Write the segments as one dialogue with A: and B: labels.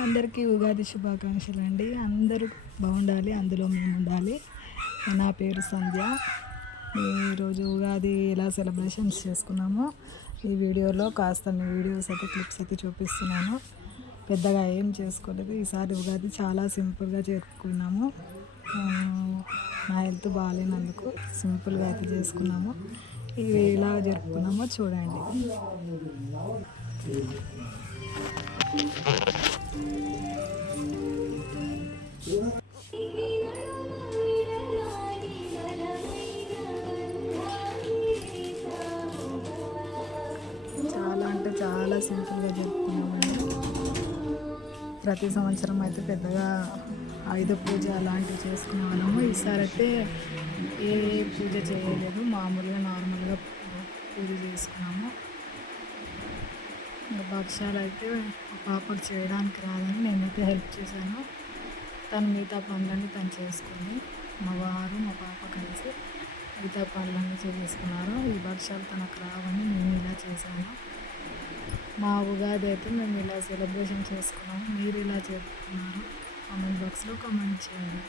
A: అందరికీ ఉగాది శుభాకాంక్షలు అండి. అందరూ బాగుండాలి అందులో మేము ఉండాలి నా పేరు సంధ్య. ఈరోజు ఉగాది ఎలా సెలబ్రేషన్స్ చేసుకున్నామో ఈ వీడియోలో కాస్త మీ వీడియోస్ అయితే క్లిప్స్ అయితే చూపిస్తున్నాను. పెద్దగా ఏం చేసుకోలేదు. ఈసారి ఉగాది చాలా సింపుల్గా జరుపుకున్నాము నా హెల్త్ బాగాలేనందుకు సింపుల్గా అయితే చేసుకున్నాము. ఇవి ఎలా జరుపుకున్నామో చూడండి. చాలా సింపుల్గా జరుపుకున్నామండి. ప్రతి సంవత్సరం అయితే పెద్దగా ఆయుధ పూజ అలాంటివి చేసుకునే వాళ్ళము ఈసారి అయితే ఏ పూజ చేయలేదు. మామూలుగా నార్మల్గా పూజ చేసుకున్నాము. ఇంకా భక్ష్యాలు అయితే మా పాపకు చేయడానికి రాదని నేనైతే హెల్ప్ చేశాను. తను మిగతా పనులన్నీ తను చేసుకుంది. మా వారు మా పాప కలిసి మిగతా పనులన్నీ చేసుకున్నారు. ఈ భక్ష్యాలు తనకు రావని నేను ఇలా చేశాను. మా ఉగాది అయితే మేము ఇలా సెలబ్రేషన్ చేసుకున్నాము. మీరు ఇలా చేసుకున్నారు కామెంట్ బాక్స్లో కామెంట్ చేయండి.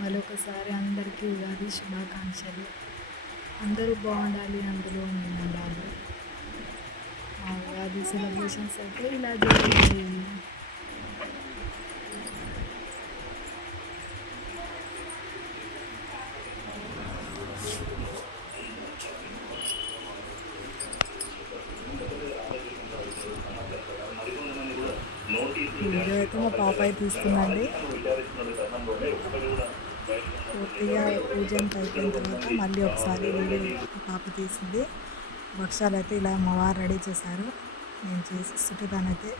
A: మళ్ళీ ఒకసారి అందరికీ ఉగాది శుభాకాంక్షలు. అందరూ బాగుండాలి అందులో మేము ఉండాలి. మా ఉగాది సెలబ్రేషన్స్ అయితే ఇలా జరిగాయి వీడియో అయితే మా పాప అయితే తీస్తుందండి. పూర్తిగా పూజ అయిపోయిన తర్వాత మళ్ళీ ఒకసారి వీడియో పాప తీసింది. భక్ష్యాలు అయితే ఇలా మా వారు రెడీ చేశారు. నేను చేసి ఇస్తుంటే తనైతే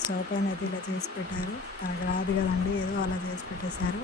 A: స్టవ్ పైన అయితే ఇలా చేసి పెట్టారు. తనకు రాదు కదండి ఏదో అలా చేసి పెట్టేశారు.